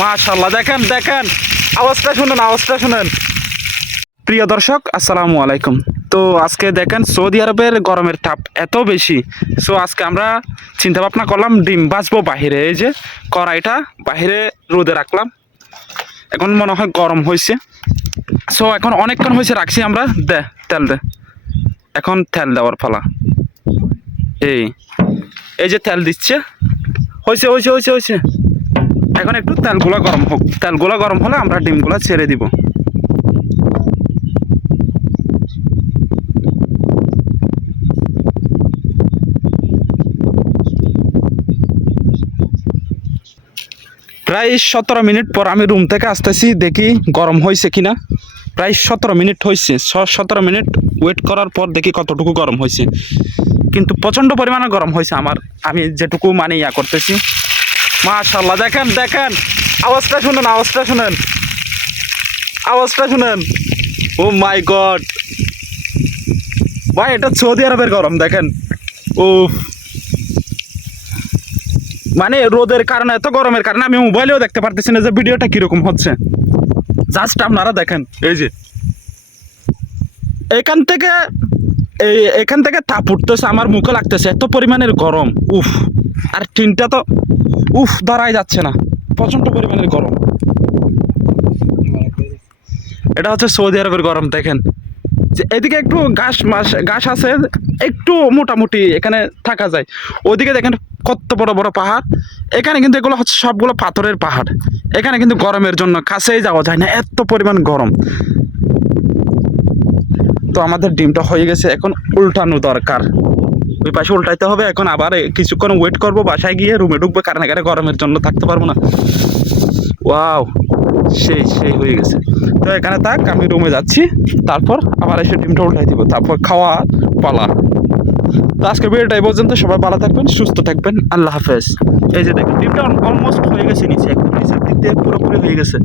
মাশাআল্লাহ, দেখেন দেখেন, আওয়াজটা শুনুন, আওয়াজটা শুনেন। প্রিয় দর্শক, আসসালামু আলাইকুম। তো আজকে দেখেন সৌদি আরবের গরমের তাপ এত বেশি। সো আজকে আমরা চিন্তা ভাবনা করলাম ডিম ভাজবো বাহিরে। এই যে কড়াইটা বাহিরে রোদে রাখলাম, এখন মনে হয় গরম হয়েছে। সো এখন অনেকক্ষণ হয়েছে রাখছি আমরা। তেল দে, এখন তেল দেওয়ার পালা। এই এই যে তেল দিচ্ছে, হয়েছে হয়েছে হয়েছে হয়েছে। এখন একটু তেলগুলো গরম হোক, তেলগুলো গরম হলে আমরা ডিমগুলো ছেড়ে দিব। প্রায় 17 মিনিট পর আমি রুম থেকে আসতেছি, দেখি গরম হয়েছে কিনা। প্রায় 17 মিনিট হয়েছে। 17 মিনিট ওয়েট করার পর দেখি কতটুকু গরম হয়েছে, কিন্তু প্রচণ্ড পরিমাণে গরম হয়েছে আমি যেটুকু মানে ইয়া করতেছি। মাশাআল্লাহ, দেখেন দেখেন, আওয়াজটা শুনেন, আওয়াজটা শুনেন, আওয়াজটা শুনেন। ও মাই গড ভাই, এটা সৌদি আরবের গরম দেখেন। ও মানে রোদের কারণে, এত গরমের কারণে আমি মোবাইলেও দেখতে পারতেছি না যে ভিডিওটা কিরকম হচ্ছে। জাস্ট আপনারা দেখেন, এই যে এখান থেকে এখান থেকে তাপ উঠতেছে, আমার মুখে লাগতেছে, এত পরিমাণের গরম। উফ, আর টিনটা তো ধরাই যাচ্ছে না, প্রচন্ড পরিমাণের গরম। এটা হচ্ছে সৌদি আরবের গরম। দেখেন যে এদিকে একটু ঘাস আছে, একটু মোটামুটি এখানে থাকা যায়। ওইদিকে দেখেন কত বড় বড় পাহাড়। এখানে কিন্তু এগুলো হচ্ছে সবগুলো পাথরের পাহাড়। এখানে কিন্তু গরমের জন্য কাছেই যাওয়া যায় না, এত পরিমাণ গরম। তো আমাদের ডিমটা হয়ে গেছে, এখন উল্টানো দরকার। ওই পাশে উল্টাইতে হবে। এখন আবার কিছুক্ষণ ওয়েট করবো, বাসায় গিয়ে রুমে ঢুকবো, কারণ এখানে গরমের জন্য থাকতে পারবো না। ওয়াও, সেই হয়ে গেছে। তো এখানে থাক, আমি রুমে যাচ্ছি, তারপর আবার এসে ডিমটা উল্টাই দিব, তারপর খাওয়া পালা। তো আজকের ভিডিওটা এই পর্যন্ত। সবাই ভালো থাকবেন, সুস্থ থাকবেন, আল্লাহ হাফেজ। এই যে দেখেন ডিমটা অলমোস্ট হয়ে গেছে, নিচে একদম নিচের দিক দিয়ে পুরোপুরি হয়ে গেছে।